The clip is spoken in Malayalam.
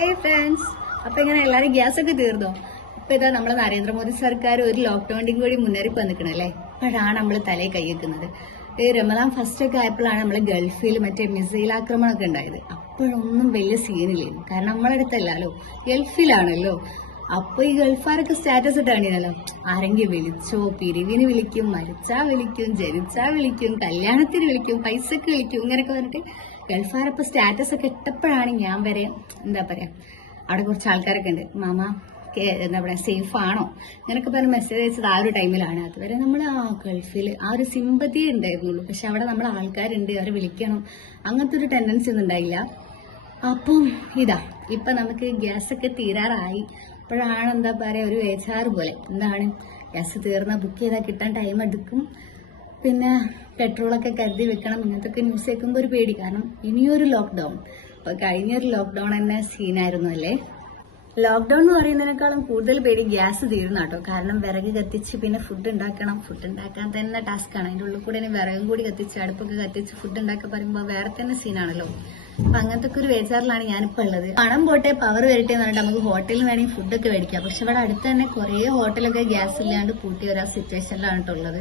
ഹായ് ഫ്രണ്ട്സ്, അപ്പൊ ഇങ്ങനെ എല്ലാരും ഗ്യാസ് ഒക്കെ തീർന്നോ? ഇപ്പൊ ഇതാ നമ്മളെ നരേന്ദ്രമോദി സർക്കാർ ഒരു ലോക്ക്ഡൌണിന്റെ കൂടി മുന്നറിയിപ്പ് വന്നിക്കണല്ലേ. അപ്പോഴാണ് നമ്മൾ തലയിൽ കൈവെക്കുന്നത്. ഈ റമദാൻ ഫസ്റ്റ് ഒക്കെ ആയപ്പോഴാണ് നമ്മളെ ഗൾഫിൽ മറ്റേ മിസൈൽ ആക്രമണമൊക്കെ ഉണ്ടായത്. അപ്പോഴൊന്നും വലിയ സീനില്ലായിരുന്നു, കാരണം നമ്മളെ അടുത്തല്ലല്ലോ, ഗൾഫിലാണല്ലോ. അപ്പൊ ഈ ഗൾഫാരൊക്കെ സ്റ്റാറ്റസ് ഇട്ടാണല്ലോ, ആരെങ്കിലും വിളിച്ചോ, പിരിവിന് വിളിക്കും, മരിച്ചാ വിളിക്കും, ജനിച്ചാ വിളിക്കും, കല്യാണത്തിന് വിളിക്കും, പൈസക്ക് വിളിക്കും, ഇങ്ങനെയൊക്കെ പറഞ്ഞിട്ട് ഗൾഫാരപ്പൊ സ്റ്റാറ്റസ് ഒക്കെ ഇട്ടപ്പോഴാണ് ഞാൻ വരെ എന്താ പറയാ, അവിടെ കുറച്ച് ആൾക്കാരൊക്കെ ഉണ്ട്, മാമ എന്താ പറയാ സേഫ് ആണോ ഇങ്ങനൊക്കെ പറഞ്ഞ് മെസ്സേജ് അയച്ചത് ആ ഒരു ടൈമിലാണ്. അതുവരെ നമ്മൾ ഗൾഫിൽ ആ ഒരു സിമ്പതി ഉണ്ടായിരുന്നുള്ളൂ. പക്ഷെ അവിടെ നമ്മൾ ആൾക്കാരുണ്ട്, അവരെ വിളിക്കണം, അങ്ങനത്തെ ഒരു ടെൻഡൻസി ഒന്നും ഉണ്ടായില്ല. അപ്പം ഇപ്പൊ നമുക്ക് ഗ്യാസ് ഒക്കെ തീരാറായി. അപ്പോഴാണ് എന്താ പറയാ ഒരു വേച്ചാറ് പോലെ, എന്താണ് ഗ്യാസ് തീർന്ന ബുക്ക് ചെയ്താൽ കിട്ടാൻ ടൈം എടുക്കും, പിന്നെ പെട്രോളൊക്കെ കരുതി വെക്കണം, ഇങ്ങനത്തെ ഒക്കെ ന്യൂസ് കേൾക്കുമ്പോൾ ഒരു പേടി. കാരണം ഇനിയൊരു ലോക്ക്ഡൌൺ, അപ്പൊ കഴിഞ്ഞൊരു ലോക്ക്ഡൌൺ തന്നെ സീനായിരുന്നു അല്ലേ. ലോക്ക്ഡൌൺ എന്ന് പറയുന്നതിനേക്കാളും കൂടുതൽ പേടി ഗ്യാസ് തീരുന്ന കേട്ടോ. കാരണം വിറക് കത്തിച്ച് പിന്നെ ഫുഡ് ഉണ്ടാക്കണം, ഫുഡ് ഉണ്ടാക്കാൻ തന്നെ ടാസ്ക് ആണ്. അതിന്റെ ഉള്ളിൽ കൂടെ വിറകും കൂടി കത്തിച്ച് അടുപ്പൊക്കെ കത്തിച്ച് ഫുഡ് ഉണ്ടാക്കാൻ പറയുമ്പോൾ വേറെ തന്നെ സീനാണല്ലോ. അപ്പൊ അങ്ങനത്തെ ഒക്കെ ഒരു വേച്ചാറിലാണ് ഞാനിപ്പോ ഉള്ളത്. പണം പോട്ടെ പവർ വരട്ടെ എന്ന് പറഞ്ഞിട്ട് നമുക്ക് ഹോട്ടലിൽ വേണമെങ്കിൽ ഫുഡൊക്കെ മേടിക്കാം. പക്ഷെ ഇവിടെ അടുത്ത് തന്നെ കുറെ ഹോട്ടലൊക്കെ ഗ്യാസ് ഇല്ലാണ്ട് പൂട്ടിയ ഒരു സിറ്റുവേഷനിലാണ് ഉള്ളത്.